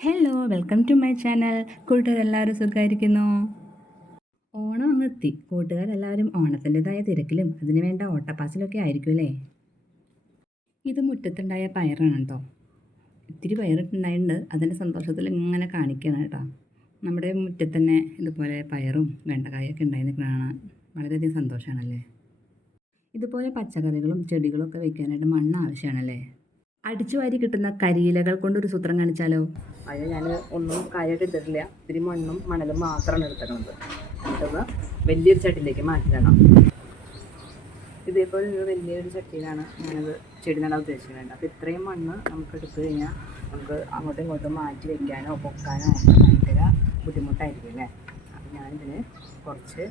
Hello welcome to my channel കൂട്ടുകാരെല്ലാവരും സുഖമായിരിക്കുന്നു? ഓണം അങ്ങ് എത്തി കൂട്ടുകാരെല്ലാവരും ഓണത്തിന്റെതായ തിരക്കിലും അതിന് വേണ്ട ഓട്ടപ്പാസിലൊക്കെ ആയിരിക്കും അല്ലേ? ഇത് മുറ്റത്തുണ്ടായ പയറാണ് കേട്ടോ ഇത്തിരി പയറിട്ടുണ്ടായിട്ടുണ്ട്. അതിന്റെ സന്തോഷത്തിൽ ഇങ്ങനെ കാണിക്കണം കേട്ടോ. നമ്മുടെ മുറ്റത്തന്നെ ഇതുപോലെ പയറും വെണ്ടക്കായൊക്കെ ഉണ്ടായി നിൽക്കണതാണ് വളരെയധികം സന്തോഷമാണല്ലേ ഇതുപോലെ പച്ചക്കറികളും ചെടികളും ഒക്കെ വെക്കാനായിട്ട് മണ്ണ് ആവശ്യമാണല്ലേ? അടിച്ചു വാരി കിട്ടുന്ന കരിയിലകൾ കൊണ്ട് ഒരു സൂത്രം കാണിച്ചാലോ? അയ്യോ ഞാൻ ഒന്നും കാര്യമായിട്ട് എടുത്തിട്ടില്ല. ഇത്തിരി മണ്ണും മണലും മാത്രമാണ് എടുത്തേക്കുന്നത് എന്നിട്ടൊന്ന് വലിയൊരു ചട്ടിയിലേക്ക് മാറ്റിയിടണം. ഇതേപോലെ ഒരു വലിയൊരു ചട്ടിയിലാണ് ഞാനത് ചെടി നടാൻ ഉദ്ദേശിക്കുന്നത്. അപ്പോൾ ഇത്രയും മണ്ണ് നമുക്ക് എടുത്തു കഴിഞ്ഞാൽ നമുക്ക് അങ്ങോട്ടും ഇങ്ങോട്ടും മാറ്റി വയ്ക്കാനോ പൊക്കാനോ ഭയങ്കര ബുദ്ധിമുട്ടായിരിക്കും അല്ലേ? അപ്പം ഞാനിതിന് കുറച്ച്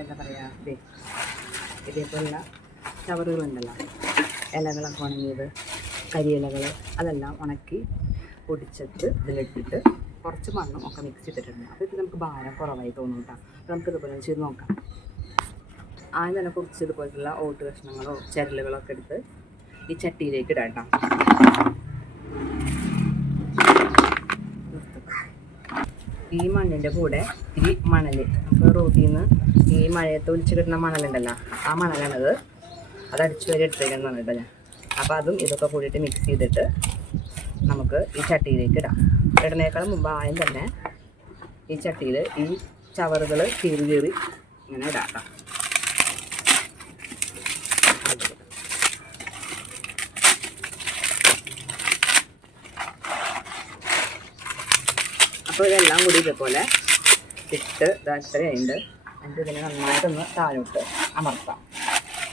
എന്താ പറയുക ദേ ഇതേപോലുള്ള ചവറുകളുണ്ടല്ലോ. ഇലകളൊക്കെ ഉണങ്ങിയത്. കരിയിലകൾ അതെല്ലാം ഉണക്കി പൊടിച്ചിട്ട് ഇതിലിട്ടിട്ട് കുറച്ച് മണ്ണും ഒക്കെ മിക്സ് ചെയ്തിട്ടുണ്ട്. അപ്പോൾ ഇത് നമുക്ക് ഭാരം കുറവായി തോന്നും കേട്ടോ അപ്പോൾ നമുക്ക് ഇതുപോലെ ചെയ്ത് നോക്കാം. ആദ്യം തന്നെ കുറച്ച് ഇതുപോലെയുള്ള ഓട്ട് കഷ്ണങ്ങളോ ചരലുകളോ ഒക്കെ എടുത്ത് ഈ ചട്ടിയിലേക്ക് ഇടാം കേട്ടോ ഈ മണ്ണിന്റെ കൂടെ ഈ മണൽ നമുക്ക് റോട്ടിൽ നിന്ന് ഈ മഴയത്ത് ഒലിച്ച് കിട്ടുന്ന മണലുണ്ടല്ലോ ആ മണലാണത്. അത് അടിച്ചു വരെ കേട്ടോ ഞാൻ. അപ്പോൾ അതും ഇതൊക്കെ കൂടിയിട്ട് മിക്സ് ചെയ്തിട്ട് നമുക്ക് ഈ ചട്ടിയിലേക്ക് ഇടാം. ഇടുന്നേക്കാളും മുമ്പ് ആദ്യം തന്നെ ഈ ചട്ടിയിൽ ഈ ചവറുകൾ കീറി കീറി ഇങ്ങനെ ഇടാം അപ്പോൾ ഇതെല്ലാം കൂടി ഇതേപോലെ ഇട്ട് ഇതാത്രയുണ്ട് എന്നിട്ട് ഇതിനെ നന്നായിട്ടൊന്ന് താഴോട്ട് അമർത്താം.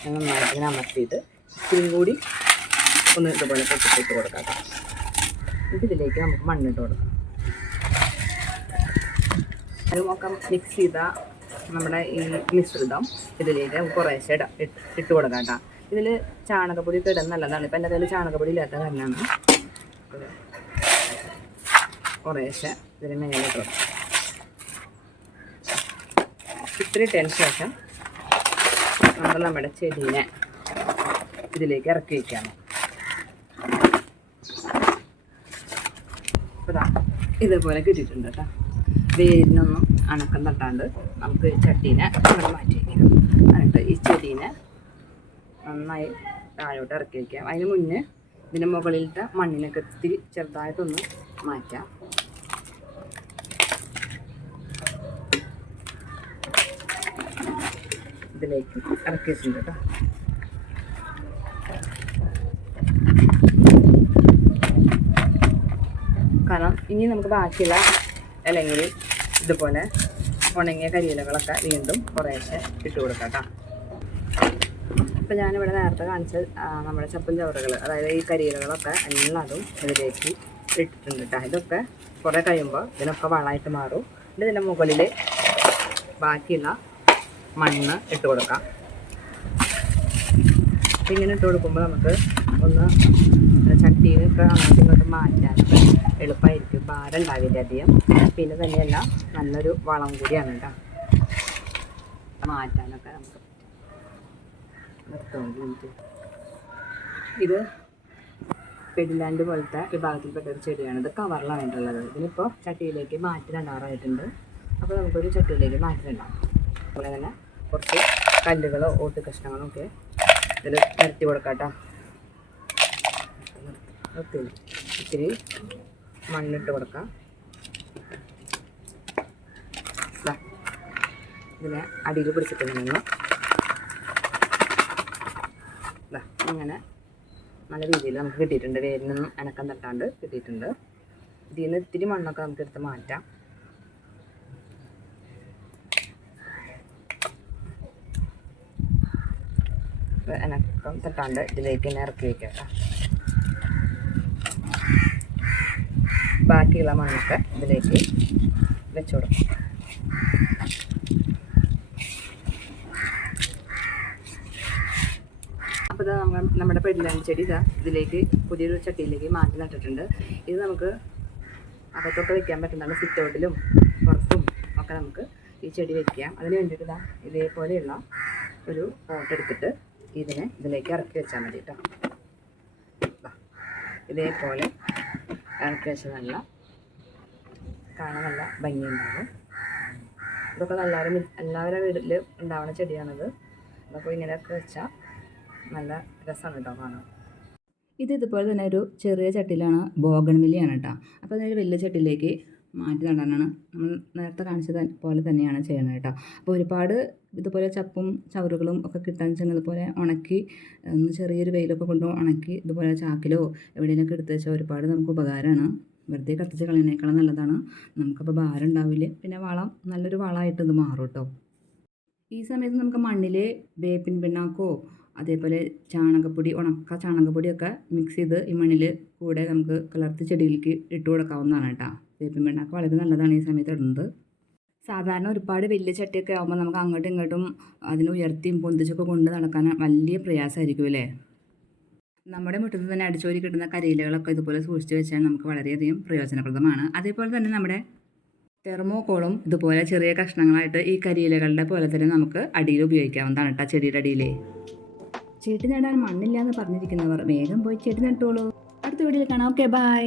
നന്നായിട്ട് ഇങ്ങനെ അമർത്തിയിട്ട് ഇത്തിരി കൂടി ഒന്ന് ഇതുപോലെ പൊട്ടിച്ചിട്ട് കൊടുക്കാം ഇതിലേക്ക് നമുക്ക് മണ്ണിട്ട് കൊടുക്കാം. അതുമൊക്കെ മിക്സ് ചെയ്ത നമ്മുടെ ഈ മിശ്രിതം ഇതിലേക്ക് നമുക്ക് കുറേശ്ശെ ഇടാം. ഇട്ട് കൊടുക്കാം കേട്ടോ. ഇതിൽ ചാണകപ്പൊടി ഇടാൻ നല്ലതാണ്. ഇപ്പം എന്റെ കയ്യിൽ ചാണകപ്പൊടി ഇല്ലാത്ത കാരണമാണ്. കുറേശ്ശെ ഇതിന് മേലെ ഇട്ട് കൊടുക്കാം. ഇത്തിരി ഇട്ടതിന് ശേഷം നമ്മൾ നമ്മുടെ ചെടീനെ ഇതിലേക്ക് ഇറക്കി വയ്ക്കാണ് അപ്പോൾ ദാ ഇതേപോലെ കിട്ടിയിട്ടുണ്ട് കേട്ടോ. വേരിനൊന്നും അണക്കം തട്ടാണ്ട് നമുക്ക് ചട്ടീനെ അങ്ങനെ മാറ്റി വയ്ക്കാം എന്നിട്ട് ഈ ചെടീനെ നന്നായി താഴോട്ട് ഇറക്കി വയ്ക്കാം അതിന് മുന്നേ ഇതിന്റെ മുകളിലത്തെ മണ്ണിനൊക്കെ ഇത്തിരി ചെറുതായിട്ടൊന്ന് മാറ്റാം. ഇതിലേക്ക് ഇറക്കി വെച്ചിട്ടുണ്ട് കേട്ടോ. ഇനി നമുക്ക് ബാക്കിയുള്ള അല്ലെങ്കിൽ ഇതുപോലെ ഉണങ്ങിയ കരിയിലകളൊക്കെ വീണ്ടും കുറേശ്ശെ ഇട്ട് കൊടുക്കാം കേട്ടോ. ഇപ്പം ഞാനിവിടെ നേരത്തെ കാണിച്ച നമ്മുടെ ചപ്പൻ ചവറുകൾ അതായത് ഈ കരിയിലകളൊക്കെ എല്ലാതും ഇതിലേക്ക് ഇട്ടിട്ടുണ്ട് കേട്ടോ. ഇതൊക്കെ കുറേ കഴിയുമ്പോൾ ഇതിനൊക്കെ വളമായിട്ട് മാറും. എന്നിട്ട് ഇതിന്റെ മുകളിൽ ബാക്കിയുള്ള മണ്ണ് ഇട്ട് കൊടുക്കാം. ഇങ്ങനെ ഇട്ട് കൊടുക്കുമ്പോൾ നമുക്ക് ഒന്ന് ചട്ടിയിലൊക്കെ അങ്ങോട്ടും ഇങ്ങോട്ടും മാറ്റാനൊക്കെ എളുപ്പമായിരിക്കും ഭാരം ഉണ്ടാവില്ല അധികം? പിന്നെ തന്നെയല്ല നല്ലൊരു വളം കൂടിയാണ് കേട്ടോ. മാറ്റാനൊക്കെ നമുക്ക്. ഇത് പെടിലാൻഡ് പോലത്തെ വിഭാഗത്തിൽപ്പെട്ട ഒരു ചെടിയാണ്. ഇത് കവറിലാണ് വേണ്ടുള്ളത് ഇതിനിപ്പോൾ ചട്ടിയിലേക്ക് മാറ്റി രണ്ടാറായിട്ടുണ്ട്. അപ്പോൾ നമുക്കൊരു ചട്ടിയിലേക്ക് മാറ്റിരണ്ടാവും അതുപോലെ തന്നെ കുറച്ച് കല്ലുകളോ ഓട്ട് കഷ്ണങ്ങളോ ഒക്കെ ഇതിൽ നിരത്തി കൊടുക്കാം കേട്ടോ. നിർത്തി ഇത്തിരി മണ്ണിട്ട് കൊടുക്കാം. ഇതിനെ അടിയിൽ പിടിച്ചിട്ടുണ്ടെന്ന് നിന്ന് ഇങ്ങനെ നല്ല രീതിയിൽ നമുക്ക് കിട്ടിയിട്ടുണ്ട്. വേരിനൊന്നും അനക്കം തട്ടാണ്ട് കിട്ടിയിട്ടുണ്ട്. ഇതിൽ നിന്ന് ഇത്തിരി മണ്ണൊക്കെ നമുക്ക് എടുത്ത് മാറ്റാം. അനക്കം തട്ടാണ്ട് ഇതിലേക്ക് തന്നെ ഇറക്കി വെക്കാം കേട്ടോ ബാക്കിയുള്ള മണ്ണൊക്കെ ഇതിലേക്ക് വെച്ചോടും. അപ്പോൾ ഇതാ നമ്മൾ നമ്മുടെ പെരുന്നാൻ ചെടി ഇതാ ഇതിലേക്ക് പുതിയൊരു ചട്ടിയിലേക്ക് മാറ്റി നട്ടിട്ടുണ്ട്. ഇത് നമുക്ക് അകത്തൊക്കെ വെക്കാൻ പറ്റുന്നതാണ് സിറ്റ് ഔട്ടിലും പുറത്തും ഒക്കെ നമുക്ക് ഈ ചെടി വെക്കാം. അതിന് വേണ്ടിയിട്ട് ഇതാ ഇതേപോലെയുള്ള ഒരു ഫോട്ടോ എടുത്തിട്ട് ഇതിനെ ഇതിലേക്ക് ഇറക്കി വെച്ചാൽ മതി കേട്ടോ. ഇതേപോലെ ഇറക്കി വെച്ചതല്ല കാണാൻ നല്ല ഭംഗിയുണ്ടാകും ഇതൊക്കെ എല്ലാവരും എല്ലാവരുടെ വീട്ടിൽ ഉണ്ടാവുന്ന ചെടിയാണിത്. അപ്പോൾ ഇങ്ങനെയൊക്കെ വെച്ചാൽ നല്ല രസമാണ് കേട്ടോ കാണാൻ. ഇത് ഇതുപോലെ തന്നെ ഒരു ചെറിയ ചട്ടിയിലാണ്. ബോഗൺവില്ലയാണ് കേട്ടോ. അപ്പോൾ അതിനൊരു വലിയ ചട്ടിയിലേക്ക് മാറ്റി നടാനാണ്. നമ്മൾ നേരത്തെ കാണിച്ചത് പോലെ തന്നെയാണ് ചെയ്യുന്നത് കേട്ടോ. അപ്പോൾ ഒരുപാട് ഇതുപോലെ ചപ്പും ചവറുകളും ഒക്കെ കിട്ടാൻ വെച്ചാൽ ഉണക്കി ഒന്ന് ചെറിയൊരു വെയിലൊക്കെ കൊണ്ട് ഉണക്കി ഇതുപോലെ ചാക്കിലോ എവിടെയെങ്കിലൊക്കെ എടുത്ത് വെച്ചാൽ ഒരുപാട് നമുക്ക് ഉപകാരമാണ്. വെറുതെ കത്തിച്ച് കളയുന്നേക്കാളും നല്ലതാണ്. നമുക്കപ്പോൾ ഭാരം ഉണ്ടാവില്ല. പിന്നെ വളം നല്ലൊരു വളമായിട്ട് ഇത് മാറും കേട്ടോ. ഈ സമയത്ത് നമുക്ക് മണ്ണിൽ വേപ്പിൻ പിണ്ണാക്കോ അതേപോലെ ചാണകപ്പൊടി ഉണക്ക ചാണകപ്പൊടിയൊക്കെ മിക്സ് ചെയ്ത് ഈ മണ്ണിൽ കൂടെ നമുക്ക് കലർത്തി ചെടികൾക്ക് ഇട്ട് കൊടുക്കാവുന്നതാണ് കേട്ടോ. വേപ്പിൻ പിണ്ണാക്ക് വളരെ നല്ലതാണ് ഈ സമയത്ത് ഇടുന്നത്. സാധാരണ ഒരുപാട് വലിയ ചട്ടിയൊക്കെ ആകുമ്പോൾ നമുക്ക് അങ്ങോട്ടും ഇങ്ങോട്ടും അതിനെ ഉയർത്തിയും പൊന്തിച്ചൊക്കെ കൊണ്ട് നടക്കാൻ വലിയ പ്രയാസമായിരിക്കും അല്ലേ? നമ്മുടെ മുറ്റത്ത് തന്നെ അടിച്ചോരി കിട്ടുന്ന കരിയിലകളൊക്കെ ഇതുപോലെ സൂക്ഷിച്ച് വെച്ചാൽ നമുക്ക് വളരെയധികം പ്രയോജനപ്രദമാണ്. അതേപോലെ തന്നെ നമ്മുടെ തെർമോക്കോളും ഇതുപോലെ ചെറിയ കഷ്ണങ്ങളായിട്ട് ഈ കരിയിലകളുടെ പോലെ തന്നെ നമുക്ക് അടിയിൽ ഉപയോഗിക്കാവുന്നതാണ് കേട്ടോ ചെടിയുടെ അടിയിൽ ചെടി നടാൻ മണ്ണില്ല എന്ന് പറഞ്ഞിരിക്കുന്നവർ വേഗം പോയി ചെടി നട്ടോളൂ. അടുത്ത വീഡിയോ കാണാം. Okay bye